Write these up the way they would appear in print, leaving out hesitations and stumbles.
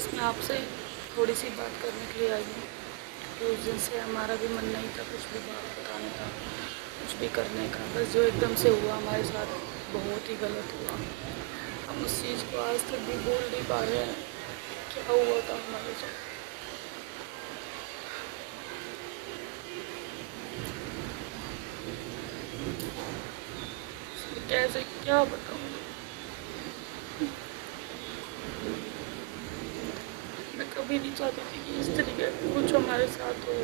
बस मैं आपसे थोड़ी सी बात करने के लिए आई हूँ कि उस दिन से हमारा भी मन नहीं था कुछ भी बात बताने का, कुछ भी करने का। बस जो एकदम से हुआ हमारे साथ बहुत ही गलत हुआ। हम उस चीज़ को आज तक भी बोल नहीं पा रहे हैं क्या हुआ था हमारे साथ। कैसे क्या बताऊँ, मैं कभी नहीं चाहती थी कि इस तरीके का कुछ हमारे साथ हो।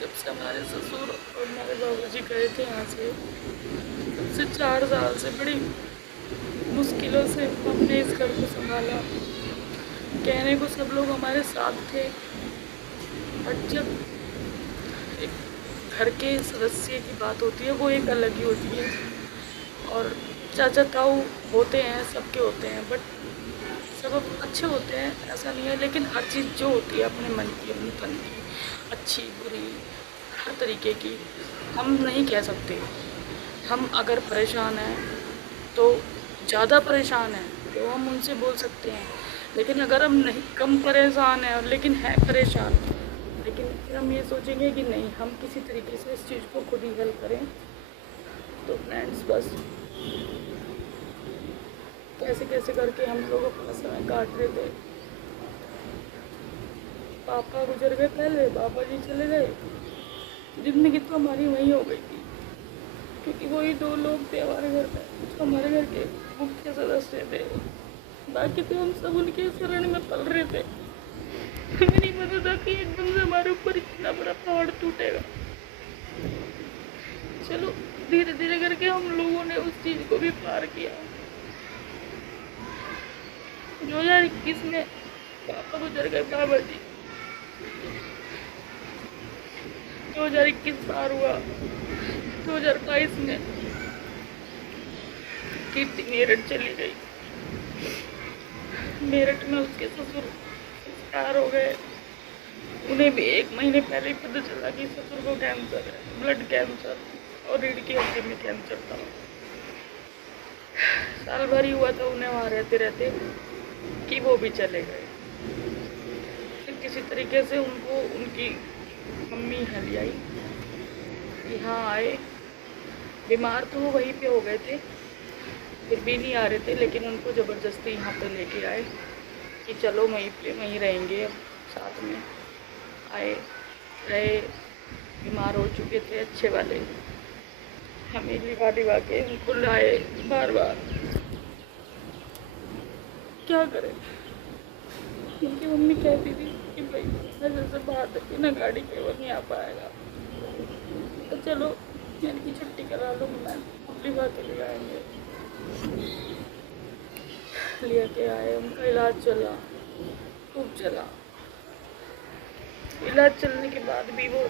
जब से हमारे ससुर और हमारे बाबूजी गए थे यहाँ से, तब से 4 साल से बड़ी मुश्किलों से हमने इस घर को संभाला। कहने को सब लोग हमारे साथ थे, बट जब एक घर के सदस्य की बात होती है वो एक अलग ही होती है। और चाचा ताऊ होते हैं, सबके होते हैं, बट सब अच्छे होते हैं, ऐसा नहीं है। लेकिन हर चीज़ जो होती है अपने मन की, अपनी तन की, अच्छी बुरी हर तरीके की, हम नहीं कह सकते। हम अगर परेशान हैं तो ज़्यादा परेशान हैं तो हम उनसे बोल सकते हैं। लेकिन अगर हम नहीं कम परेशान हैं लेकिन हैं परेशान, लेकिन फिर हम ये सोचेंगे कि नहीं हम किसी तरीके से इस चीज़ को खुद ही हल करें। तो फ्रेंड्स बस कैसे कैसे करके हम लोग अपना समय काट रहे थे। पापा गुजर गए पहले, पापा जी चले गए, ज़िंदगी तो हमारी वहीं हो गई थी, क्योंकि वही 2 लोग थे हमारे घर में जो हमारे घर के मुख्य सदस्य थे। बाकी तो हम सब उनके शरण में पल रहे थे। हमें नहीं पता था कि एकदम से हमारे ऊपर इतना बड़ा पहाड़ टूटेगा। चलो धीरे धीरे करके हम लोगों ने उस चीज़ को भी पार किया। 2021 में पापा गुजर गए, बाबा जी। 2021 पार हुआ, 2022 में कीर्ति मेरठ चली गई। मेरठ में उसके ससुर एक्सपायर हो गए। उन्हें भी 1 महीने पहले ही पता चला कि ससुर को कैंसर है, ब्लड कैंसर और रीढ़ की हड्डी में कैंसर था। साल भर ही हुआ था उन्हें वहाँ रहते रहते कि वो भी चले गए। फिर किसी तरीके से उनको उनकी मम्मी हली आई, यहाँ आए। बीमार तो वो वहीं पे हो गए थे, फिर भी नहीं आ रहे थे, लेकिन उनको ज़बरदस्ती यहाँ पे लेके आए कि चलो वहीं रहेंगे। साथ में आए, रहे, बीमार हो चुके थे अच्छे वाले, हमें लिवा के उनको लाए बार बार। क्या करें, उनकी मम्मी कहती थी कि भाई नजर से बाहर तक बिना गाड़ी के वो नहीं आ पाएगा, तो चलो इनकी छुट्टी करा लो, मैं लिवा के ले आएंगे। लेके आए, उनका इलाज चला, खूब चला। इलाज चलने के बाद भी वो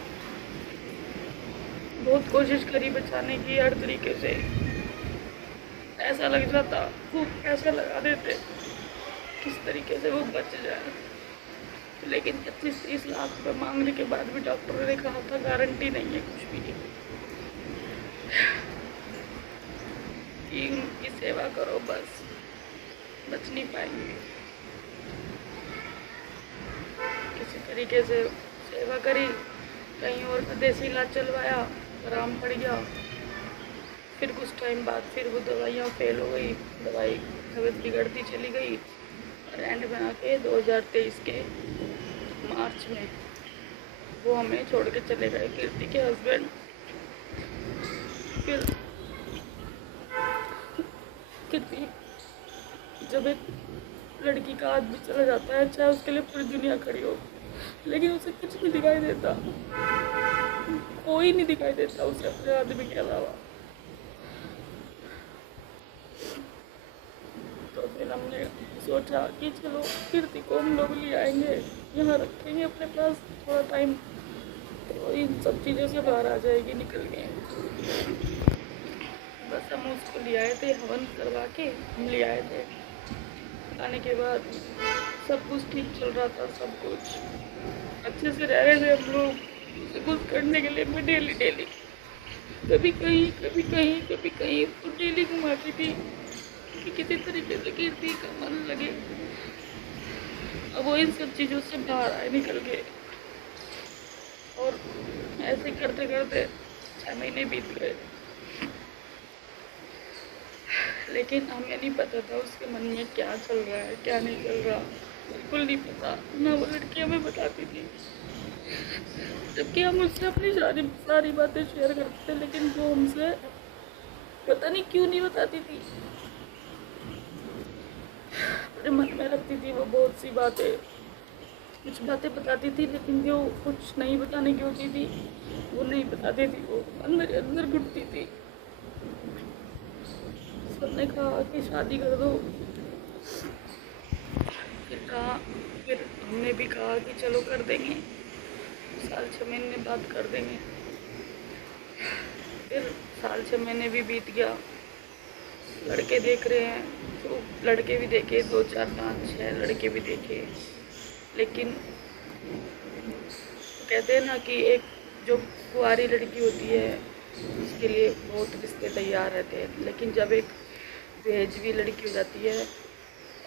बहुत कोशिश करी बचाने की हर तरीके से। ऐसा लग जाता, खूब पैसा लगा देते किस तरीके से वो बच जाए, लेकिन 25-30 लाख रुपए मांगने के बाद भी डॉक्टर ने कहा था गारंटी नहीं है कुछ भी कि उनकी सेवा करो, बस बच नहीं पाएंगे। किसी तरीके से सेवा करी, कहीं और का देसी इलाज चलवाया, आराम पड़ गया। फिर कुछ टाइम बाद फिर वो दवाइयाँ फेल हो गई, दवाई तबीयत बिगड़ती चली गई। और एंड बना के 2023 के मार्च में वो हमें छोड़ के चले गए, कीर्ति के हस्बैंड। फिर कीर्ति, जब एक लड़की का आदमी चला जाता है, चाहे उसके लिए पूरी दुनिया खड़ी हो, लेकिन उसे कुछ नहीं दिखाई देता, कोई नहीं दिखाई देता उसे अपने आदमी के अलावा। तो फिर हमने सोचा कि चलो कीर्ति को हम लोग ले आएंगे, यहाँ रखेंगे अपने पास थोड़ा टाइम, तो इन सब चीज़ों से बाहर आ जाएगी, निकल गए। बस हम उसको ले आए थे, हवन करवा के हम ले आए थे। आने के बाद सब कुछ ठीक चल रहा था, सब कुछ अच्छे से रह रहे थे हम लोग। सब कुछ करने के लिए मैं डेली कभी कहीं तो डेली घुमाती थी। कि किसी तरीके से कीर्ति का मन लगे। अब वो इन सब चीज़ों से बाहर आए निकल के, और ऐसे करते करते 6 महीने बीत गए। लेकिन हमें नहीं पता था उसके मन में क्या चल रहा है, क्या नहीं चल रहा, बिल्कुल नहीं पता। ना वो लड़की हमें बताती थी, जबकि हम उससे अपनी सारी बातें शेयर करते थे, लेकिन वो हमसे पता नहीं क्यों नहीं बताती थी। अपने मन में रखती थी वो बहुत सी बातें, कुछ बातें बताती थी, लेकिन जो कुछ नहीं बताने की होती थी वो नहीं बताती थी, वो अंदर अंदर घुटती थी। सबने कहा कि शादी कर दो, फिर हमने भी कहा कि चलो कर देंगे, 6 महीने बाद कर देंगे। फिर 6 महीने भी बीत गया, लड़के देख रहे हैं, तो लड़के भी देखे, 2 4 5 6 लड़के भी देखे, लेकिन कहते हैं ना कि एक जो कुंवारी लड़की होती है उसके लिए बहुत रिश्ते तैयार रहते हैं, लेकिन जब एक दहेजवी लड़की हो जाती है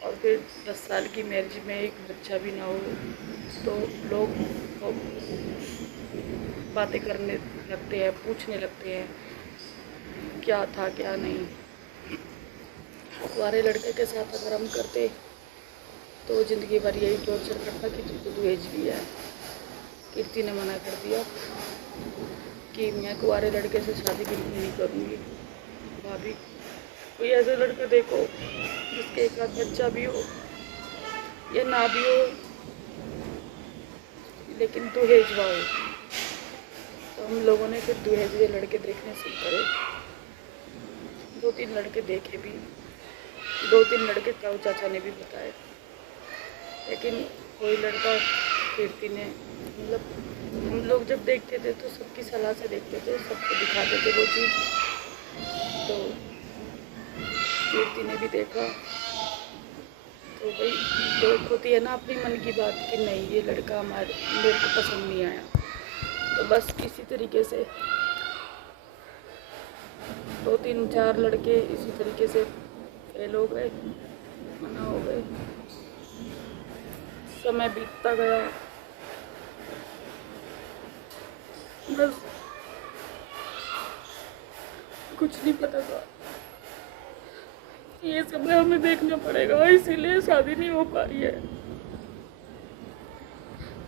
और फिर 10 साल की मैरिज में एक बच्चा भी ना हो, तो लोग बातें करने लगते हैं, पूछने लगते हैं क्या था क्या नहीं। कुंवारे लड़के के साथ अगर हम करते तो ज़िंदगी भर यही टॉर्चर करता कि तू तो दहेजवी है। कीर्ति ने मना कर दिया कि मैं कुंवारे लड़के से शादी बिल्कुल नहीं करूँगी। भाभी, कोई ऐसा लड़का देखो जिसके एक आध बच्चा भी हो या ना भी हो, लेकिन दहेजवा हो। तो हम लोगों ने फिर दहेजवे लड़के देखने शुरू करे। 2 3 लड़के देखे भी, 2 3 लड़के ताऊ चाचा ने भी बताए, लेकिन कोई लड़का कीर्ति ने, मतलब हम लोग जब देखते थे तो सबकी सलाह से देखते थे, सबको दिखाते थे वो चीज़। तो कीर्ति ने भी देखा, तो भाई तो एक होती है ना अपनी मन की बात कि नहीं ये लड़का मेरे को पसंद नहीं आया। तो बस इसी तरीके से 2 3 4 लड़के इसी तरीके से फेल हो गए, मना हो गए। समय बीतता गया, बस कुछ नहीं पता था। ये सब हमें देखना पड़ेगा, इसीलिए शादी नहीं हो पा रही है।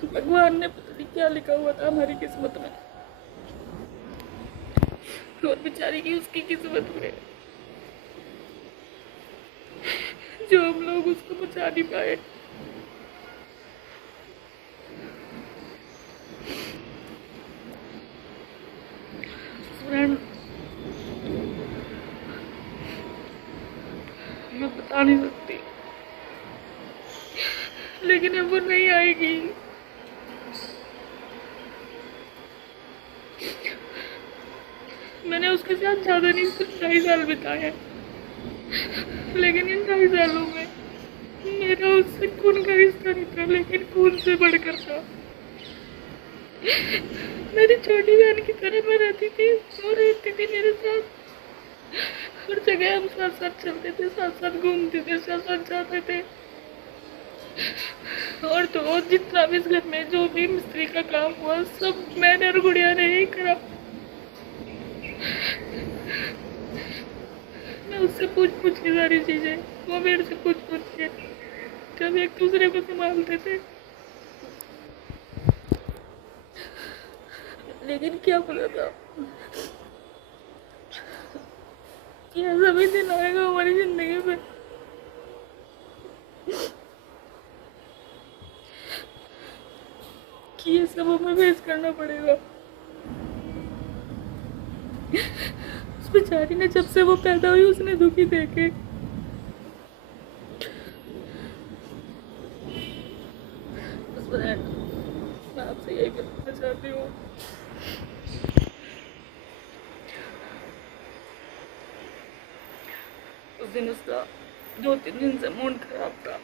भगवान ने पता नहीं क्या लिखा हुआ था हमारी किस्मत में, और बेचारी की उसकी किस्मत में, जो हम लोग उसको बचा नहीं पाए। फ्रेंड, मैं बता नहीं सकती, लेकिन अब वो नहीं आएगी। मैंने उसके साथ ज़्यादा नहीं, सिर्फ 2.5 साल बिताए, लेकिन इन 2.5 सालों में मेरा उससे खून का रिश्ता नहीं था, लेकिन खून से बढ़कर था। मेरी छोटी बहन की तरह मैं रहती थी, वो रहती थी मेरे साथ। हर जगह हम साथ साथ चलते थे, साथ साथ घूमते थे, साथ साथ जाते थे। और तो और जितना भी इस घर में जो भी मिस्त्री का काम हुआ सब मैंने और गुड़िया ने ही करा। मैं उससे पूछ के सारी चीजें, वो मेरे से पूछ के जब एक दूसरे को संभालते थे। लेकिन क्या पता था कि ऐसा भी दिन आएगा हमारी जिंदगी में कि ये सब हमें फेस करना पड़ेगा। उस बेचारी ने जब से वो पैदा हुई उसने दुखी देखे। मैं आपसे यही कहना चाहती हूँ, उस दिन उसका 2 3 दिन से मूड खराब था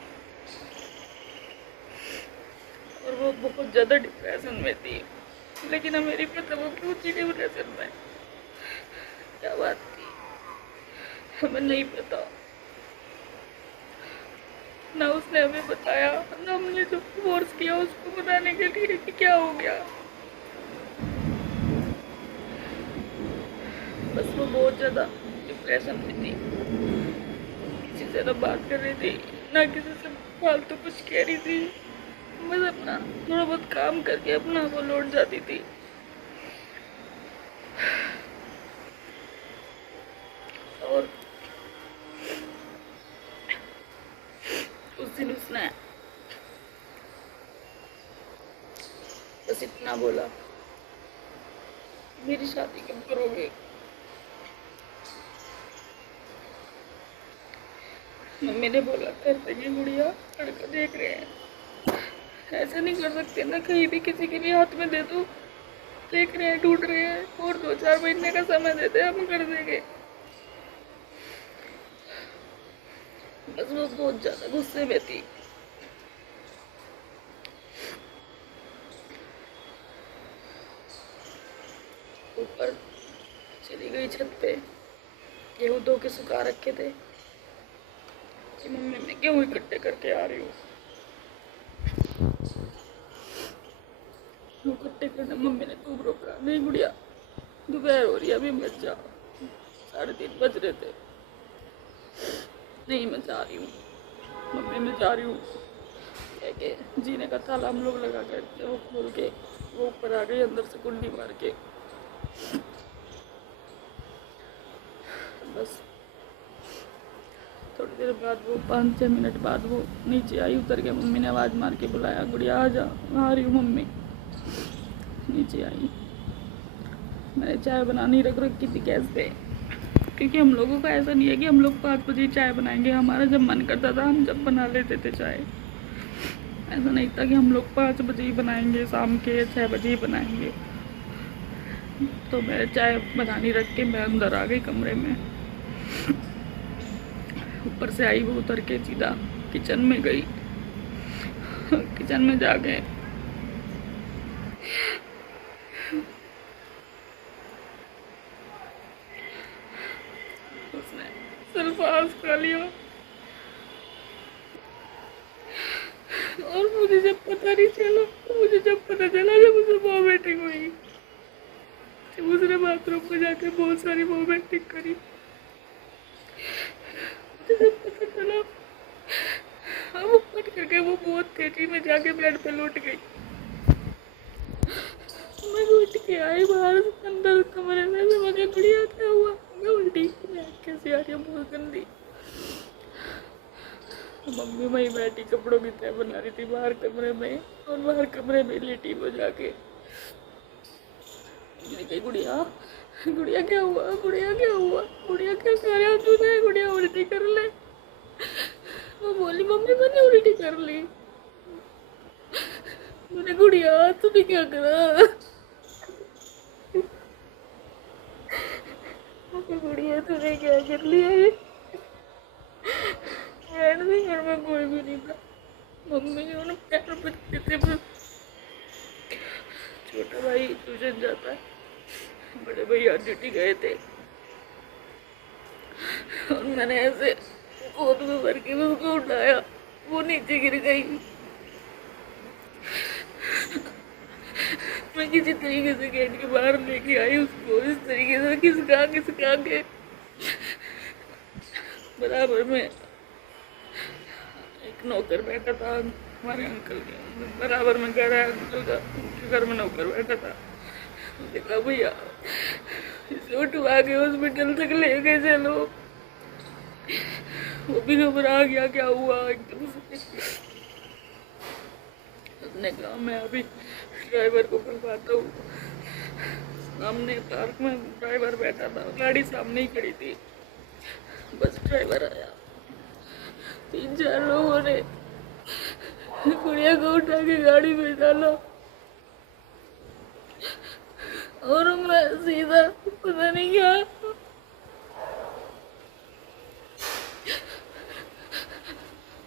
और वो बहुत ज़्यादा डिप्रेशन में थी, लेकिन मेरी पता वो क्यों थी डिप्रेशन में, क्या बात थी हमें नहीं पता। ना उसने हमें बताया, ना हमने जो फोर्स किया उसको बताने के लिए कि क्या हो गया। बस वो बहुत ज़्यादा डिप्रेशन में थी, किसी से ना बात कर रही थी, ना किसी से फालतू कुछ कह रही थी। बस अपना थोड़ा बहुत काम करके अपना वो लौट जाती थी। और उस दिन उसने बस इतना बोला, मेरी शादी कब करोगे। मम्मी ने बोला कर देंगे गुड़िया, लड़का देख रहे हैं, ऐसा नहीं कर सकते ना, कहीं भी किसी के भी हाथ में दे दो, देख रहे हैं ढूंढ रहे हैं, और 2-4 महीने का समय देते हम कर देंगे। बस वो बहुत ज्यादा गुस्से में थी। ऊपर चली गई छत पे, गेहूं धो के सुखा रखे थे कि मम्मी मैं गेहूं इकट्ठे करके आ रही हूँ। इकट्ठे करने मम्मी ने खूब रोका, नहीं गुड़िया दोपहर हो रही है, अभी मत जा, 3:30 बज रहे थे। नहीं मैं जा रही हूँ मम्मी, मैं जा रही हूँ कह के जीने का ताला हम लोग लगा कर वो खोल के वो ऊपर आ गई, अंदर से कुंडी मार के। बस थोड़ी देर बाद वो 5-6 मिनट बाद वो नीचे आई, उतर के मम्मी ने आवाज़ मार के बुलाया, गुड़िया आ जा, आ रही हूँ मम्मी। नीचे आई, मैंने चाय बनानी रख रखी थी गैस पे, क्योंकि हम लोगों का ऐसा नहीं है कि हम लोग 5 बजे चाय बनाएंगे, हमारा जब मन करता था हम जब बना लेते थे चाय। ऐसा नहीं था कि हम लोग 5 बजे ही बनाएंगे, शाम के 6 बजे ही बनाएंगे। तो मैं चाय बनानी रख के मैं अंदर आ गई कमरे में। ऊपर से आई वो उतर के सीधा किचन में गई। किचन में जाके उसने सल्फास खा लिया, और मुझे जब पता नहीं चला, मुझे जब पता चला जब मुझे वॉमिटिंग हुई, जब उसने बाथरूम में जाके बहुत सारी वॉमिटिंग करी, मुझे जब पता चला वो फट करके वो बहुत तेजी में जाके बेड पे लौट गई। मैं उठ के आई बाहर अंदर कमरे में, मुझे गुड़िया क्या हुआ, मैं उल्टी कैसे आ रही है बहुत गंदी। मम्मी वहीं बैठी कपड़ों की तह बना रही थी बाहर कमरे में, और बाहर कमरे में लेटी वो जाके। मैंने कही गुड़िया, गुड़िया क्या हुआ, गुड़िया क्या हुआ, गुड़िया क्या कर रहा तूने, गुड़िया उल्टी कर ले। वो बोली मम्मी मैंने उल्टी कर ली। मैंने गुड़िया तूने क्या करा, गुड़िया तूने क्या कर लिया है। घर में कोई भी नहीं था, मम्मी ने उन्हें पैर बचते थे बस। छोटा भाई ट्यूशन जाता है, बड़े भैया ड्यूटी गए थे, और मैंने ऐसे गोद में भर के उसको उठाया, वो नीचे गिर गई। मैं किसी तरीके से गेट के बाहर लेके आई उसको, इस तरीके से खिसका खिसका के। बराबर में एक नौकर बैठा था हमारे अंकल के, बराबर में घर है अंकल का, घर में नौकर बैठा था। देखा भैया इसे उठवा के हॉस्पिटल तक ले गए चलो। वो भी घबरा गया क्या हुआ एकदम से। उसने कहा मैं अभी ड्राइवर को बुलवाता हूँ। सामने पार्क में ड्राइवर बैठा था, गाड़ी सामने ही खड़ी थी, बस ड्राइवर आया, 3-4 लोगों ने गुड़िया को उठा के गाड़ी में डाला, और मैं सीधा पता नहीं क्या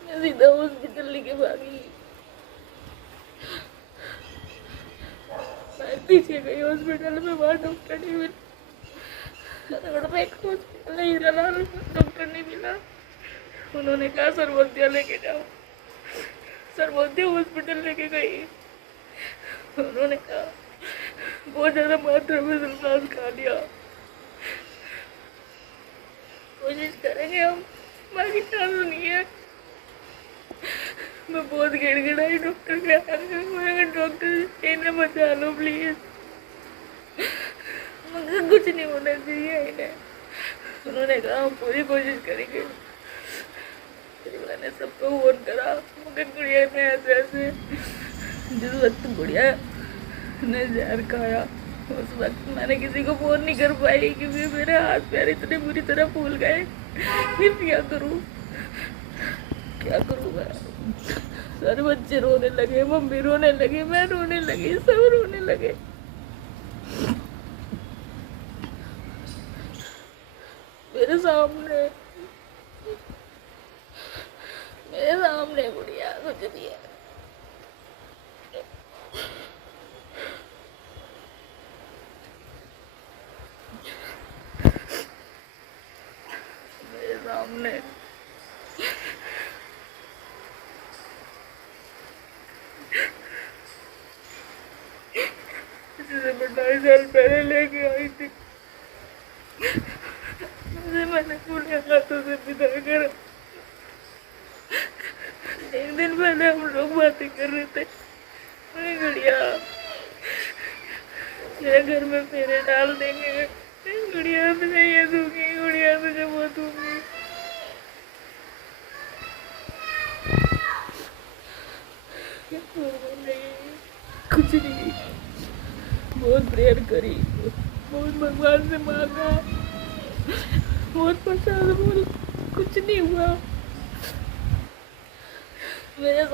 मैं सीधा हॉस्पिटल लेके भागी। मैं पीछे गई हॉस्पिटल में, वहाँ डॉक्टर नहीं मिला, रोड पे एक हॉस्पिटल नहीं रहा, डॉक्टर नहीं मिला। उन्होंने कहा सर्वोदया लेके जाओ। सर बोलते हॉस्पिटल लेके गई, उन्होंने कहा बहुत ज़्यादा मात्रा में सल्फास खा लिया, कोशिश करेंगे हम, बाकी चांस नहीं है। मैं बहुत गिड़गिड़ाई डॉक्टर के आगे, डॉक्टर इन्हें बचा लो प्लीज, मगर कुछ नहीं होना चाहिए इन्हें। उन्होंने कहा हम पूरी कोशिश करेंगे। फिर मैंने सबको फोन करा, मगर गुड़िया ने ऐसे ऐसे, जिस वक्त गुड़िया ने जहर खाया उस वक्त मैंने किसी को फोन नहीं कर पाई, क्योंकि मेरे हाथ पैर इतने बुरी तरह फूल गए। फिर क्या करूं मैं। सारे बच्चे रोने लगे, मम्मी रोने लगी, मैं रोने लगी, सब रोने लगे। मेरे सामने गुड़िया कुछ नहीं है। मेरे सामने जिसे मैं 2.5 साल पहले लेके आई थी, मैंने पूरे हाथों से विदा करा। एक दिन पहले हम लोग बातें कर रहे थे, गुड़िया मेरे घर में फेरे डाल देंगे, गुड़िया तुझे ये दूंगी, गुड़िया तुझे वो दूंगी। कुछ नहीं, बहुत प्रेयर करी, बहुत भगवान से मांगा, बहुत प्रसाद बोल, कुछ नहीं हुआ। मेरे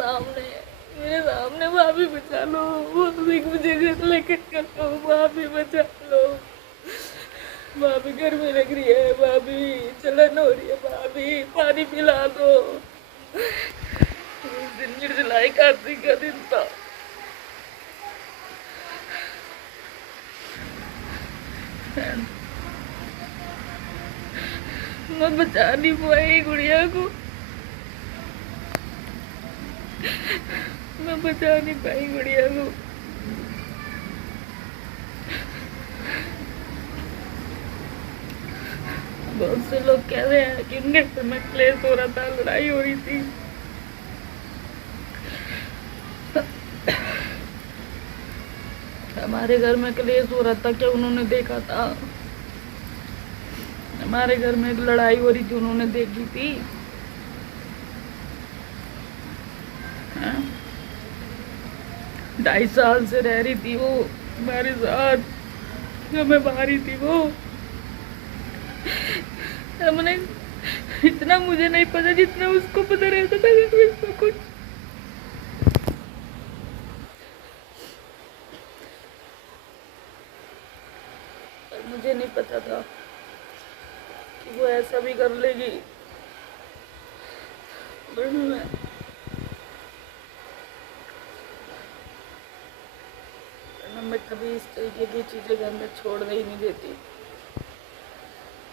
सामने भाभी बचा लो, भाभी मुझे घर लेकर चलो, भाभी बचा लो, भाभी घर में लग रही है, भाभी चलन हो रही है, भाभी पानी पिला दो। उस दिन निर्जलाई कार्तिक का दिन था। मैं बचा नहीं पाई गुड़िया को, मैं बचा नहीं पाई गुड़िया को। बहुत से लोग कह रहे हैं कि उनके घर में क्लेश हो रहा था, लड़ाई हो रही थी। हमारे घर में क्लेश हो रहा था क्या उन्होंने देखा था? हमारे घर में एक लड़ाई हो रही थी, उन्होंने देखी थी? 2.5 साल से रह रही थी वो हमारे साथ, हमें बाहरी थी वो। हमने इतना मुझे नहीं पता जितना उसको पता रहता था इसको कुछ। पर मुझे नहीं पता था कि वो ऐसा भी कर लेगी। मैं कभी इस तरीके की चीज़ें घर में छोड़ने ही नहीं देती।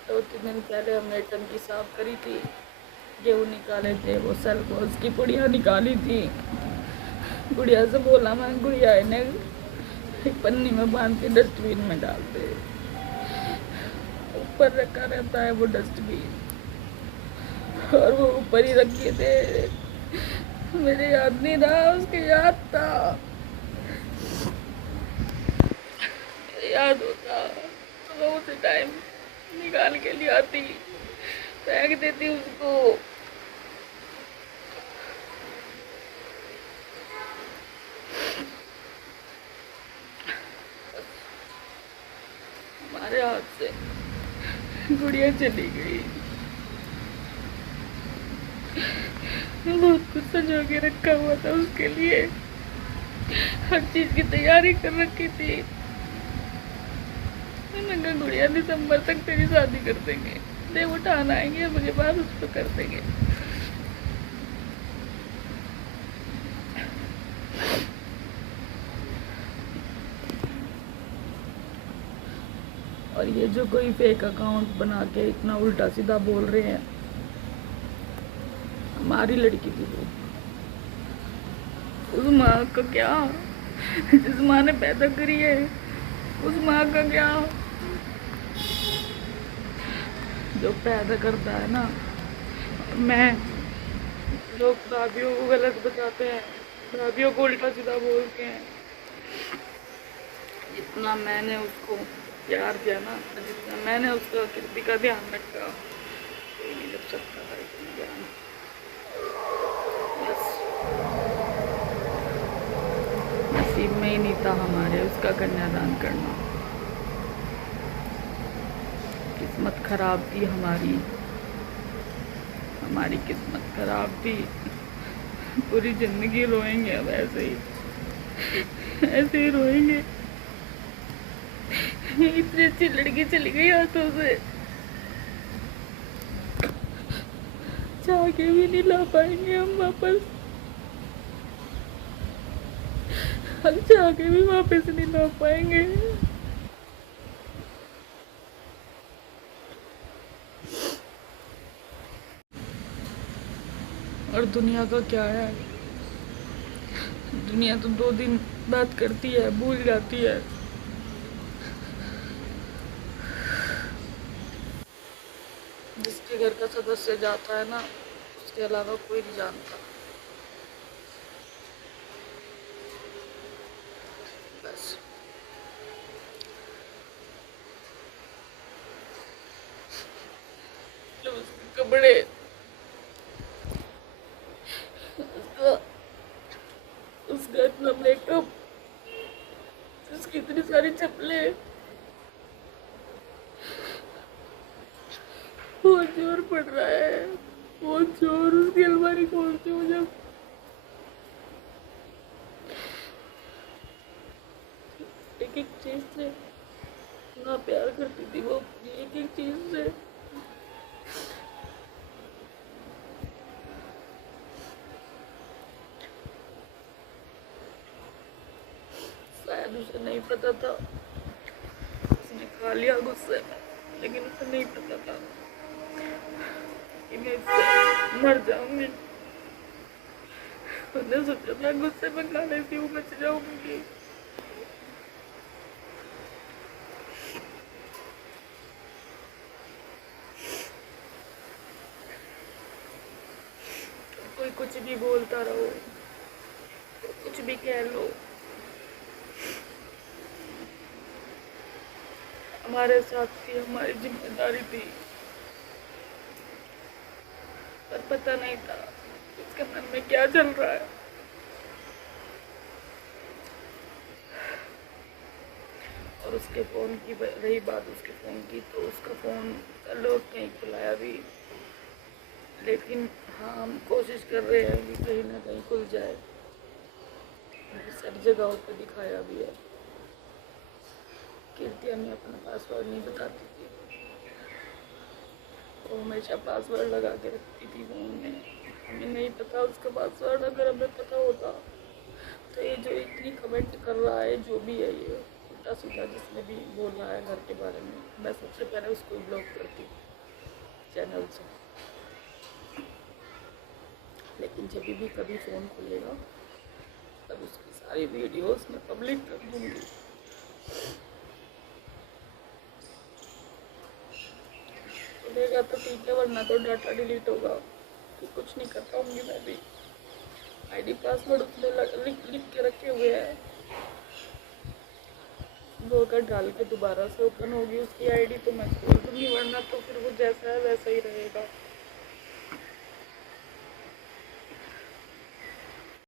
2-3 दिन पहले हमने टंकी साफ करी थी, गेहूँ निकाले थे, वो सल्फोस की पुड़िया निकाली थी। गुड़िया से बोला मैं, गुड़िया इन्हें एक पन्नी में बांध के डस्टबिन में डाल दे। ऊपर रखा रहता है वो डस्टबिन, और वो ऊपर ही रखे थे। मेरे याद नहीं रहा, उसके याद था। याद होता तो मैं उसे टाइम निकाल के ले आती, फेंक देती उसको। हमारे हाथ से गुड़िया चली गई। बहुत कुछ संजो के रखा हुआ था उसके लिए, हर चीज की तैयारी कर रखी थी। मैंने गुड़िया दिसंबर तक तेरी शादी कर देंगे, देव उठाना आएंगे मुझे बाद उस पर कर देंगे। और ये जो कोई फेक अकाउंट बना के इतना उल्टा सीधा बोल रहे हैं, हमारी लड़की थी वो, उस माँ का क्या, जिस माँ ने पैदा करी है, उस माँ का क्या। जो पैदा करता है ना, मैं, लोग भाभीियों को गलत बताते हैं, भाभीियों को उल्टा सीधा बोलते हैं। जितना मैंने उसको प्यार दिया ना, जितना मैंने उसका किसी का ध्यान रखा, कोई नहीं रख सकता था इतना ध्यान। बस नसीब में ही नहीं था हमारे उसका कन्यादान करना। किस्मत खराब थी हमारी, हमारी किस्मत खराब थी। पूरी जिंदगी रोएंगे अब ऐसे ही, ऐसे ही रोएंगे। इतनी अच्छी लड़की चली गई हाथों से, चाह के भी नहीं ला पाएंगे हम वापस, हम चाह के भी वापस नहीं ला पाएंगे। और दुनिया का क्या है, दुनिया तो 2 दिन बात करती है, भूल जाती है। जिसके घर का सदस्य जाता है ना, उसके अलावा कोई नहीं जानता। बस जब उसके कपड़े, उसका उसका इतना मेकअप, उसकी इतनी सारी चप्पलें, बहुत जोर पड़ रहा है, बहुत जोर। उसकी अलमारी खोलती हूँ जब, एक एक चीज से इतना प्यार करती थी वो, एक एक चीज से। शायद उसे नहीं पता था, उसने खा लिया गुस्से में, लेकिन उसे नहीं पता था कि मैं इससे मर जाऊंगी। उसने सोचा था गुस्से में खाने से वो बच जाऊंगी। कोई कुछ भी बोलता रहो, कुछ भी कह लो, हमारे साथ थी, हमारी जिम्मेदारी थी, पर पता नहीं था उसके मन में क्या चल रहा है। और उसके फ़ोन की रही बात, उसके फ़ोन की, तो उसका फ़ोन का लॉक नहीं खुलाया भी, लेकिन हाँ हम कोशिश कर रहे हैं कि कहीं ना कहीं खुल जाए। सारी जगहों पर दिखाया भी है। कीर्ति हमें अपना पासवर्ड नहीं बताती थी, वो हमेशा पासवर्ड लगा के रखती थी फ़ोन में। हमें नहीं पता उसका पासवर्ड, अगर हमें पता होता तो ये जो इतनी कमेंट कर रहा है, जो भी है ये उल्टा सीधा जिसने भी बोल रहा है घर के बारे में, मैं सबसे पहले उसको ही ब्लॉक करती चैनल से। लेकिन जब भी कभी फ़ोन खुलेगा तब उसकी सारी वीडियोस मैं पब्लिक कर दूँगी। खुलेगा तो ठीक है, वरना तो डाटा डिलीट होगा, तो कुछ नहीं कर पाऊँगी मैं भी। आईडी पासवर्ड उसने लिख के रखे हुए हैं, वो अगर डाल के दोबारा से ओपन होगी उसकी आईडी तो मैं खोल दूँगी, वरना तो फिर वो जैसा है वैसा ही रहेगा।